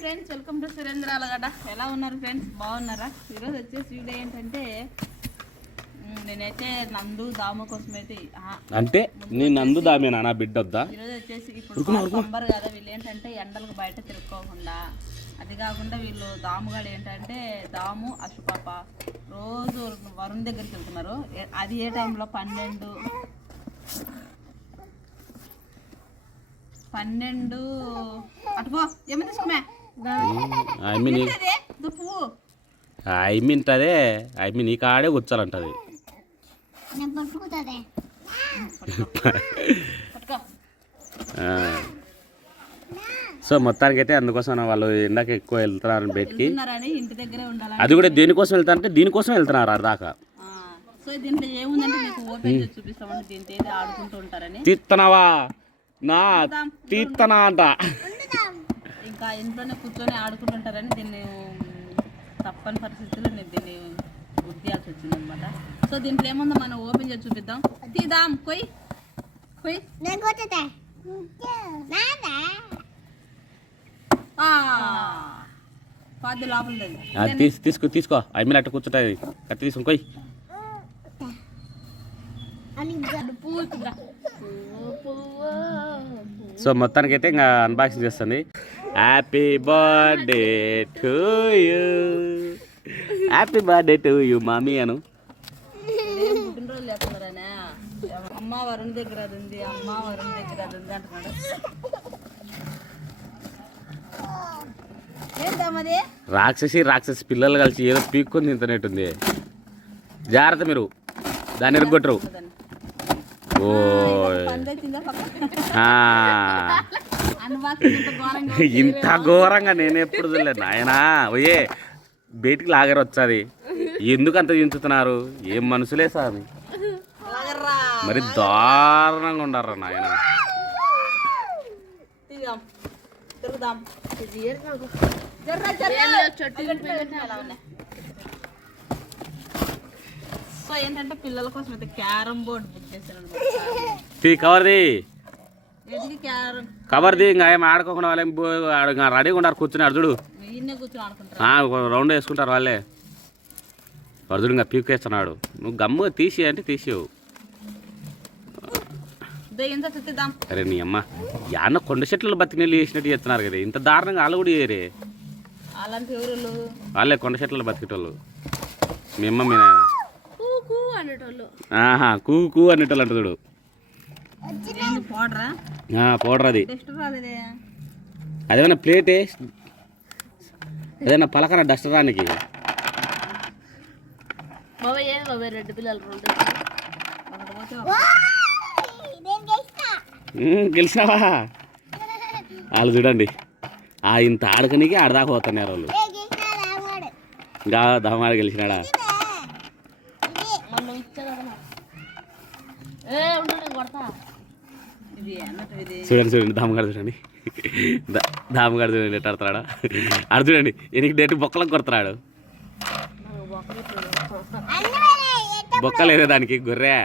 Friends welcome to Surendra Alagadda ఎలా ఉన్నారు friends బాగున్నారా? ఈరోజు వచ్చేసి వీడియో ఏంటంటే నేనైతే నందు దాము కోసం అయితే అంటే నీ నందు దామేనా నా బిడ్డ వద్దా? ఈరోజు వచ్చేసి ఇప్పుడు కదా వీళ్ళు ఏంటంటే ఎండలకు బయట తిరుక్కోకుండా. అది కాకుండా వీళ్ళు దాముగాడు ఏంటంటే దాము అశుపాప. రోజు వరుణ్ దగ్గరికి వెళ్తున్నారు. అది ఏ టైంలో? పన్నెండు. పన్నెండు. అటుపో ఏమి తీసుకున్నా ఐ మీన్ ఐ మీన్ అదే ఐ మీన్ ఈ కాడే కూర్చోాలంటది సో మొత్తానికైతే అందుకోసం వాళ్ళు ఎండాక ఎక్కువ వెళ్తున్నారు బయటికి అది కూడా దేనికోసం వెళ్తారంటే దీనికోసం వెళ్తున్నారు ఉంటారని. తీత్తనవా? నా తీత్తనా అంట. ఇంకా ఇంట్లోనే కూర్చొని ఆడుకుంటుంటారని దీన్ని తప్పని పరిస్థితుల్లో నేను దీన్ని గుర్తియాల్సి వచ్చింది అనమాట సో దీంట్లో ఏముందో మనం ఓపెన్ చేసి చూపిద్దాం. తీద్దాం కొయ్ కొయ్. ఆ, పాది లోపల తీసుకో తీసుకో. ఐ మీన్ అట్ట కూర్చుంటుంది కత్తి తీసుకుని పువ్వు సో మొత్తానికైతే ఇంకా అన్బాక్సింగ్ చేస్తుంది. Happy birthday to you happy birthday to you mummy Anu. అమ్మ వరుణ్ దగ్గర అది ఉంది అమ్మ వరుణ్ దగ్గర అది ఉంది అంటున్నాడు రాక్షసి రాక్షసి పిల్లలు కలిసి ఏదో పీక్కొని తింటున్నట్టుంది. జాగ్రత్త మీరు. దాన్ని ఎరగొట్టరు. ఓ ఇంత ఘోరంగా నేను ఎప్పుడు చూడలేదు నాయనా ఓయే బయటికి లాగర్ వచ్చాది. ఎందుకు అంత దించుతున్నారు? ఏం మనుషులే సామి. మరి దారుణంగా ఉండారా నాయన. సో ఏంటంటే పిల్లల కోసం అయితే క్యారమ్ బోర్డ్ బుక్ చేశాను కవర్ది. క్యారమ్ కవర్ది ఇంకా ఏం ఆడుకోకుండా వాళ్ళేం రెడీగా ఉంటారు కూర్చున్నారు చూడు. ఈయన్నే కూర్చొని ఒక రౌండ్ వేసుకుంటారు వాళ్ళే. వరదుడు ఇంకా పీకేస్తున్నాడు నువ్వు గమ్ము తీసి అంటే తీసేవు. అరే నీ అమ్మ యాన్న కొండ చెట్లు బతికి నీళ్ళు వేసినట్టు చేస్తున్నారు కదా ఇంత దారుణంగా వాళ్ళు కూడా చేయరే వాళ్ళే కొండ చెట్లలో బతికేటోళ్ళు. మీ అమ్మ మీ నాయన. ఆహా కూ కూ అనేటోళ్ళు అంట చూడు. పౌడరా? అది. అదేమన్నా ప్లేటే? ఏదైనా పలకన డస్టర్ రానికి? గెలిచినావా? వాళ్ళు చూడండి. ఆ ఇంత ఆడకనికి ఆడదాకా పోతున్నారు వాళ్ళు. ఇంకా దహమాడ గెలిచినాడా? ఏ ఉండు నేను కొడతా. చూడండి చూడండి దామగాడు చూడండి. దా- దామగాడు చూడండి ఎట్ట ఆడుతున్నాడా ఆడు. చూడండి ఎనికి డేట్ బొక్కలకు కొడుతున్నాడు బొక్క లేదే దానికి గొర్రె.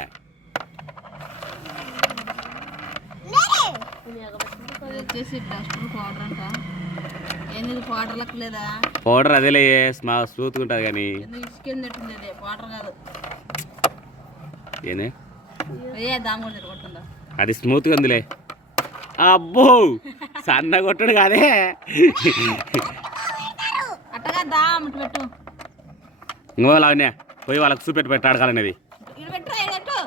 పౌడర్ అదేలే స్మా స్మూత్గా ఉంటుంది కానీ. పౌడర్ కాదు. ఏనే? తిరగొట్టుందా? అది స్మూత్గా ఉందిలే. అబ్బో! సన్న కొట్టడు కాదే. ఇంకో పోయి వాళ్ళకి చూపెట్టి పెట్టి పెట్టు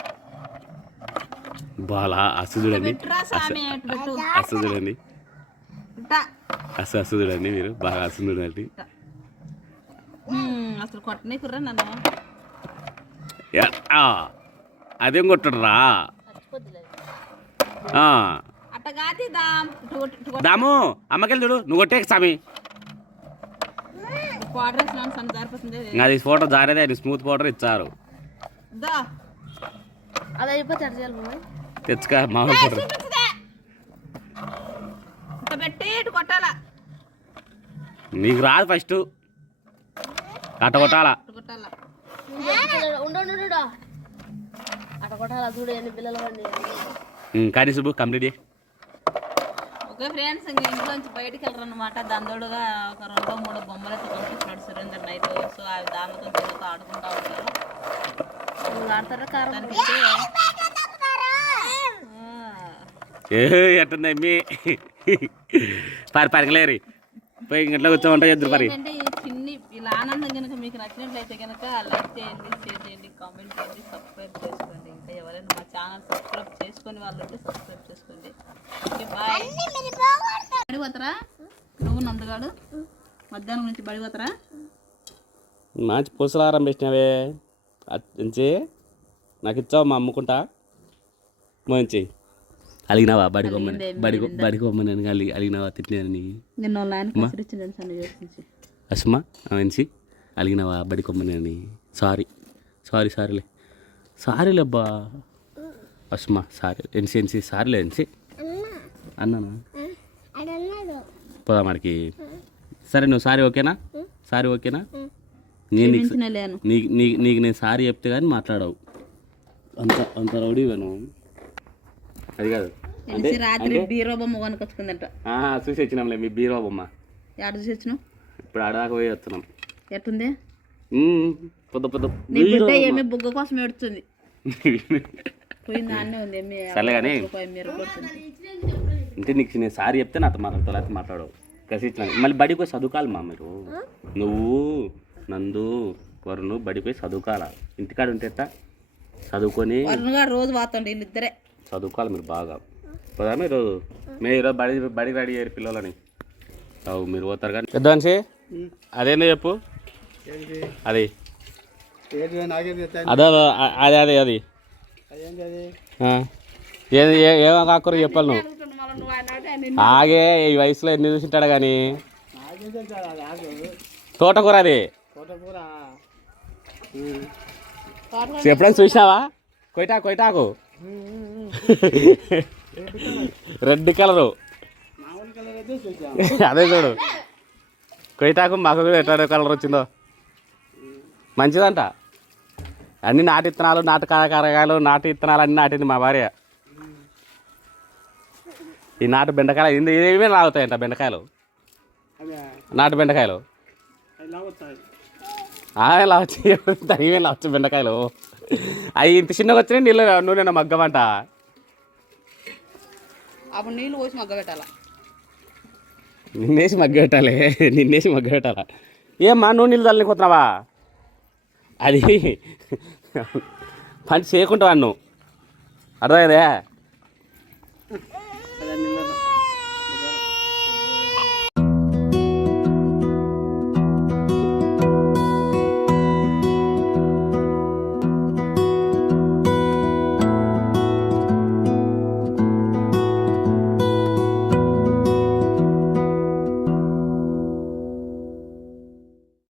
బాలా అస్సు చూడండి. అస్సు చూడండి. ఇట్టా. అస్సు అస్సు చూడండి మీరు. బాగా అస్సు చూడండి. అసలు కొట్టనే కుర్రా నన్ను. అదేం కొట్టడు రా ఆ, అట్ట కాదు దామ్. అమ్మకెళ్ళి చూడు. నువ్వు కొట్టే స్వామి. అది ఫోటో జారేదే అది స్మూత్ పౌడర్ ఇచ్చారు. తెచ్చుక మామూలు పౌడర్ నీకు రాదు ఫస్ట్. అట్ట కొట్టాలా. అట్ట కొట్టాలా చూడు ఎన్ని పిల్లలు కానీ సుబ్బు కంప్లీట్ చేయి. ఓకే ఫ్రెండ్స్ ఇంక ఇంట్లోంచి బయటికి వెళ్ళరు అనమాట దానితోడుగా ఒక రెండో మూడో బొమ్మలు అయితే పంపిస్తున్నాడు సురేందర్ నైట్ సో అవి దానితో తిరుగుతూ ఆడుకుంటూ ఉంటారు. ఆడతారా ఎట్టుంది మీ పారి పారికలేరి పోయి ఇంట్లో కూర్చోమంటే ఎదురు పరి. చిన్ని ఇలా ఆనందం కనుక మీకు నచ్చినట్లయితే కనుక లైక్ చేయండి షేర్ చేయండి కామెంట్ చేయండి సబ్స్క్రైబ్ చేసుకోండి. ఎవరైనా మా ఛానల్ సబ్స్క్రైబ్ చేసుకొని వాళ్ళు ఉంటే సబ్స్క్రైబ్ చేసుకోండి. Okay bye. నువ్వు నందుగాడు? మధ్యాహ్నం నుంచి బడి పోతారా? మంచి పూసలారం పెట్టినవే నుంచి నాకు ఇచ్చావు మా అమ్ముకుంటా. మంచి అలిగినావా? బడి కొమ్మని. బడి కొ- బడి కొమ్మని అని అలిగి అలిగినావా? తిట్టినాని అస్మా? మంచి అలిగినావా? బడి కొమ్మని అని. సారీ. సారీ సారీలే. సారీలే అబ్బా. అస్మా సారీ. ఎన్సి ఎన్సి సారీలే ఎన్సి? అన్నానా? పోదా మనకి సరే నువ్వు సారీ ఓకేనా? సారీ ఓకేనా? నేను నీకు నీకు నేను సారీ చెప్తే కానీ మాట్లాడవు. అంత అంత రౌడీ నువ్వు అది కాదు. రాత్రి బీరో బొమ్మ కొనుకొచ్చుకుందంట. చూసి వచ్చినాంలే మీ బీరో బొమ్మ. ఎక్కడ చూసి వచ్చినావు? ఇప్పుడు ఆడదాకా పోయి వస్తున్నాం. ఎట్టుంది? మ్మ్, పొద్దు పొద్దు ఏమి బుగ్గ కోసం ఏమి సర్లే కానీ అంటే నీకు నేను సారీ చెప్తే నాతో మాట్లాడతావు లేకపోతే మాట్లాడవు కసి ఇచ్చిన మళ్ళీ బడికి పోయి చదువుకోవాలి మా మీరు నువ్వు నందు వరుణు బడికి పోయి చదువుకోవాలా ఇంటికాడ ఉంటే ఎట్టా? చదువుకొని రోజు వాతండి వీళ్ళిద్దరే చదువుకోవాలి మీరు బాగా పోదా మీరు మీరు ఈరోజు బడి బడి రెడీ అయ్యారు పిల్లలని అవు మీరు పోతారు కానీ పెద్ద మనిషి అదేందో చెప్పు అది. అదే అదే అదే అది ఆ. ఏది ఏ- ఏమో కాకూర చెప్పాలి నువ్వు. ఆగే ఈ వయసులో ఎన్ని చూసింటాడు కానీ తోటకూర అది. ఎప్పుడైనా చూసినావా? కొయిటా కొయిటాకు రెడ్ కలరు. అదే చూడు. కొయిటాకు మాకు ఎట్లా కలర్ వచ్చిందో. మంచిదంట. అన్ని నాటు విత్తనాలు నాటు కారకాయలు నాటు విత్తనాలు అన్ని నాటింది మా భార్య. ఈ నాటు బెండకాయలు ఇది ఇవే లాగుతాయంట బెండకాయలు? నాటు బెండకాయలు? లావచ్చు ఇవే లావచ్చు బెండకాయలు? అవి ఇంత చిన్నగా వచ్చినాయి నీళ్ళు నూనె మగ్గమంట అప్పుడు నీళ్ళు పోసి మగ్గ పెట్టాలా నిన్నేసి మగ్గ పెట్టాలి నిన్నేసి మగ్గ పెట్టాలా ఏమ్మా నూనె నీళ్ళు చల్లిపోతున్నావా అది. పని చేయకుండా వాడు నువ్వు అర్థమైందా?